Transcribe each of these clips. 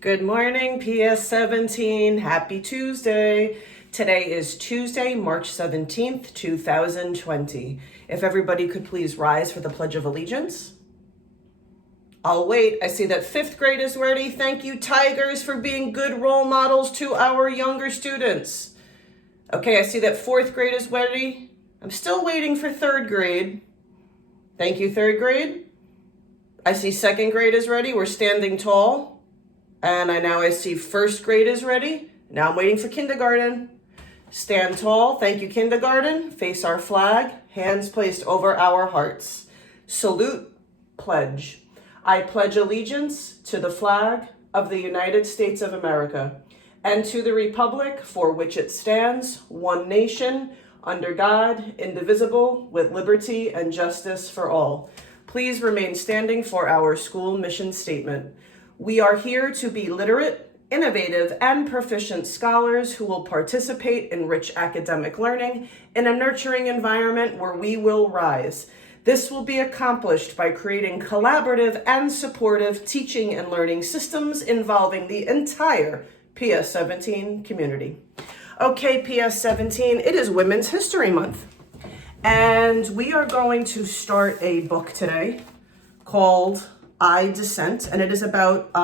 Good morning, PS17. Happy Tuesday. Today is Tuesday, March 17th, 2020. If everybody could please rise for the Pledge of Allegiance. I'll wait. I see that 5th grade is ready. Thank you, Tigers, for being good role models to our younger students. Okay, I see that 4th grade is ready. I'm still waiting for 3rd grade. Thank you, 3rd grade. I see 2nd grade is ready. We're standing tall. And I see 1st grade is ready. Now I'm waiting for kindergarten. Stand tall. Thank you, kindergarten. Face our flag. Hands placed over our hearts. Salute, pledge. I pledge allegiance to the flag of the United States of America and to the republic for which it stands, one nation, under God, indivisible, with liberty and justice for all. Please remain standing for our school mission statement. We are here to be literate, innovative, and proficient scholars who will participate in rich academic learning in a nurturing environment where we will rise. This will be accomplished by creating collaborative and supportive teaching and learning systems involving the entire PS17 community. Okay, PS17, it is Women's History Month. And we are going to start a book today called I Dissent, and it is about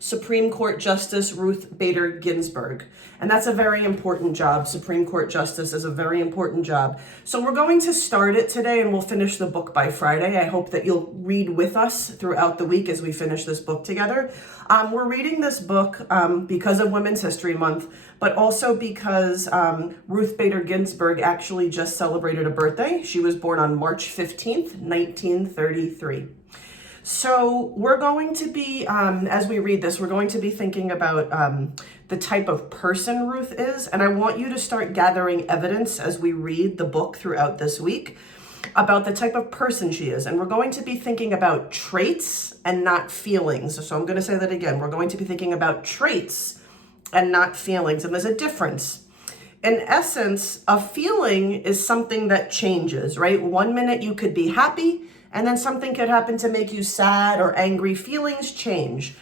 Supreme Court Justice Ruth Bader Ginsburg. And that's a very important job. Supreme Court Justice is a very important job. So we're going to start it today and we'll finish the book by Friday. I hope that you'll read with us throughout the week as we finish this book together. We're reading this book because of Women's History Month, but also because Ruth Bader Ginsburg actually just celebrated a birthday. She was born on March 15th, 1933. So we're going to be, as we read this, we're going to be thinking about the type of person Ruth is. And I want you to start gathering evidence as we read the book throughout this week about the type of person she is. And we're going to be thinking about traits and not feelings. So I'm going to say that again. We're going to be thinking about traits and not feelings. And there's a difference. In essence, a feeling is something that changes, right? 1 minute you could be happy, and then something could happen to make you sad or angry. Feelings change.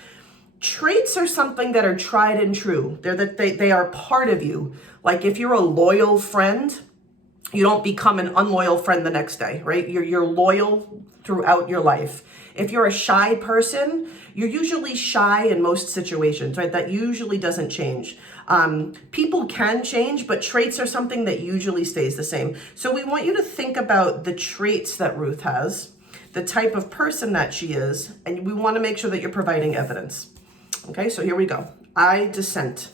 Traits are something that are tried and true. They are part of you. Like if you're a loyal friend, you don't become an unloyal friend the next day, right? You're loyal throughout your life. If you're a shy person, you're usually shy in most situations, right? That usually doesn't change. People can change, but traits are something that usually stays the same. So we want you to think about the traits that Ruth has, the type of person that she is, and we want to make sure that you're providing evidence. Okay, so here we go. I dissent.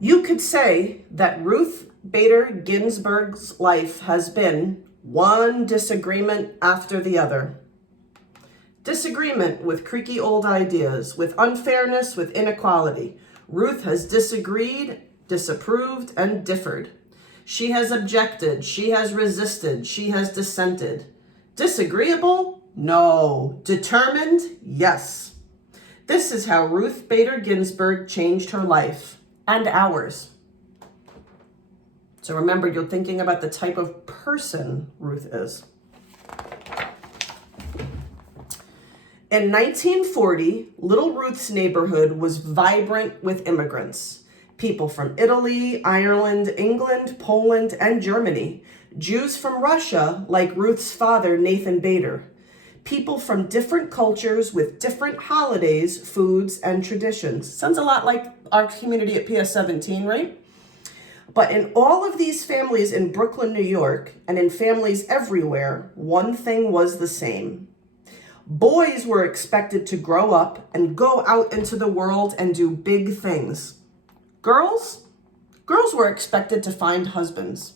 You could say that Ruth Bader Ginsburg's life has been one disagreement after the other. Disagreement with creaky old ideas, with unfairness, with inequality. Ruth has disagreed, disapproved, and differed. She has objected, she has resisted, she has dissented. Disagreeable? No. Determined? Yes. This is how Ruth Bader Ginsburg changed her life and ours. So remember, you're thinking about the type of person Ruth is. In 1940, Little Ruth's neighborhood was vibrant with immigrants. People from Italy, Ireland, England, Poland, and Germany. Jews from Russia, like Ruth's father, Nathan Bader. People from different cultures with different holidays, foods, and traditions. Sounds a lot like our community at PS17, right? But in all of these families in Brooklyn, New York, and in families everywhere, one thing was the same. Boys were expected to grow up and go out into the world and do big things. Girls were expected to find husbands.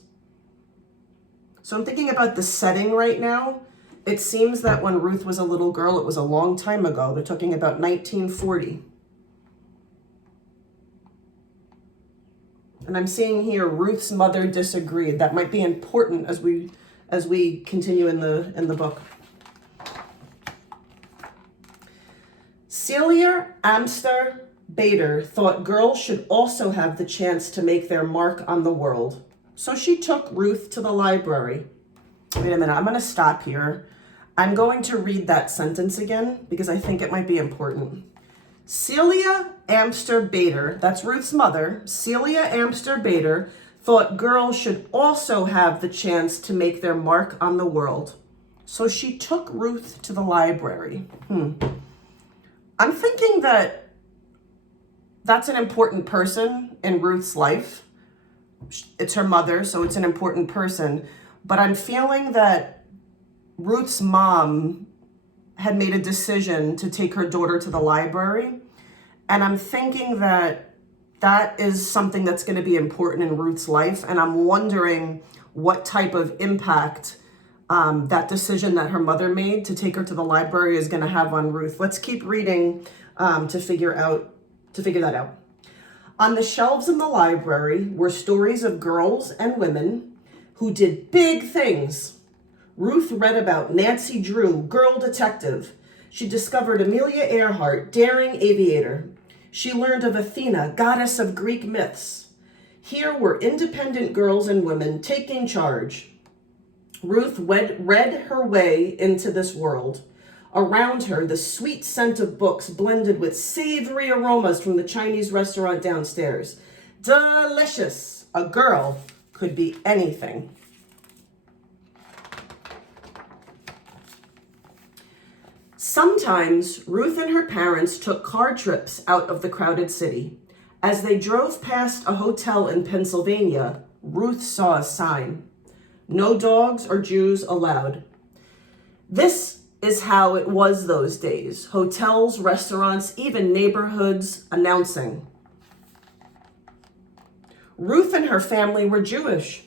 So I'm thinking about the setting right now. It seems that when Ruth was a little girl, it was a long time ago. They're talking about 1940. And I'm seeing here Ruth's mother disagreed. That might be important as we continue in the book. Celia Amster Bader thought girls should also have the chance to make their mark on the world. So she took Ruth to the library. Wait a minute, I'm going to stop here. I'm going to read that sentence again because I think it might be important. Celia Amster Bader, that's Ruth's mother, Celia Amster Bader, thought girls should also have the chance to make their mark on the world. So she took Ruth to the library. I'm thinking that that's an important person in Ruth's life. It's her mother, so it's an important person. But I'm feeling that Ruth's mom had made a decision to take her daughter to the library. And I'm thinking that that is something that's going to be important in Ruth's life. And I'm wondering what type of impact that decision that her mother made to take her to the library is going to have on Ruth. Let's keep reading to figure that out. On the shelves in the library were stories of girls and women who did big things. Ruth read about Nancy Drew, girl detective. She discovered Amelia Earhart, daring aviator. She learned of Athena, goddess of Greek myths. Here were independent girls and women taking charge. Ruth read her way into this world. Around her, the sweet scent of books blended with savory aromas from the Chinese restaurant downstairs. Delicious! A girl could be anything. Sometimes Ruth and her parents took car trips out of the crowded city. As they drove past a hotel in Pennsylvania, Ruth saw a sign. No dogs or Jews allowed. This is how it was those days. Hotels, restaurants, even neighborhoods announcing. Ruth and her family were Jewish.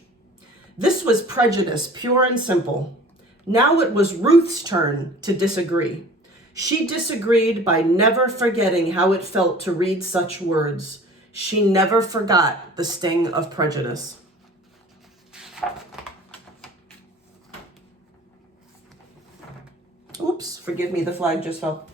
This was prejudice, pure and simple. Now it was Ruth's turn to disagree. She disagreed by never forgetting how it felt to read such words. She never forgot the sting of prejudice. Oops, forgive me, the flag just fell.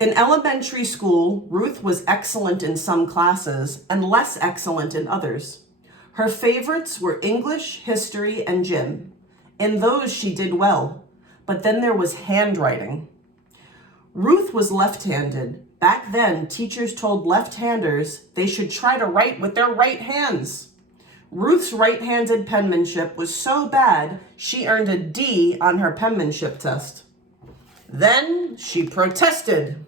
In elementary school, Ruth was excellent in some classes and less excellent in others. Her favorites were English, history, and gym. In those, she did well, but then there was handwriting. Ruth was left-handed. Back then, teachers told left-handers they should try to write with their right hands. Ruth's right-handed penmanship was so bad, she earned a D on her penmanship test. Then she protested.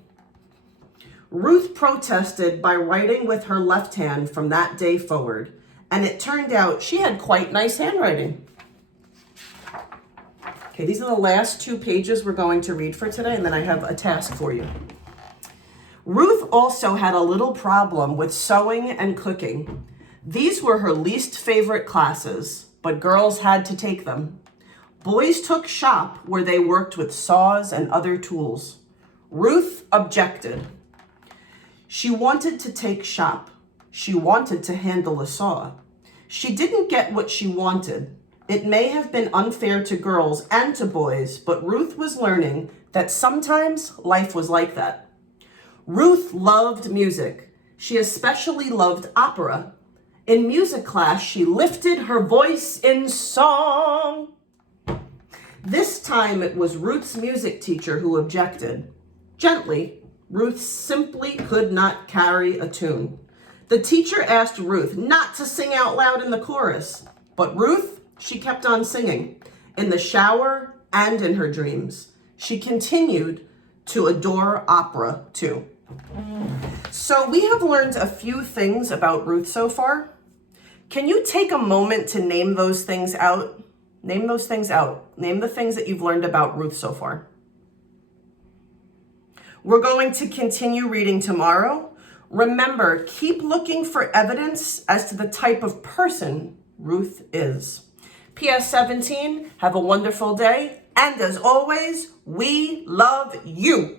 Ruth protested by writing with her left hand from that day forward, and it turned out she had quite nice handwriting. Okay, these are the last 2 pages we're going to read for today, and then I have a task for you. Ruth also had a little problem with sewing and cooking. These were her least favorite classes, but girls had to take them. Boys took shop where they worked with saws and other tools. Ruth objected. She wanted to take shop. She wanted to handle a saw. She didn't get what she wanted. It may have been unfair to girls and to boys, but Ruth was learning that sometimes life was like that. Ruth loved music. She especially loved opera. In music class, she lifted her voice in song. This time it was Ruth's music teacher who objected. Gently, Ruth simply could not carry a tune. The teacher asked Ruth not to sing out loud in the chorus, but Ruth, she kept on singing, in the shower and in her dreams. She continued to adore opera too. So we have learned a few things about Ruth so far. Can you take a moment to name those things out? Name those things out. Name the things that you've learned about Ruth so far. We're going to continue reading tomorrow. Remember, keep looking for evidence as to the type of person Ruth is. PS 17, have a wonderful day. And as always, we love you.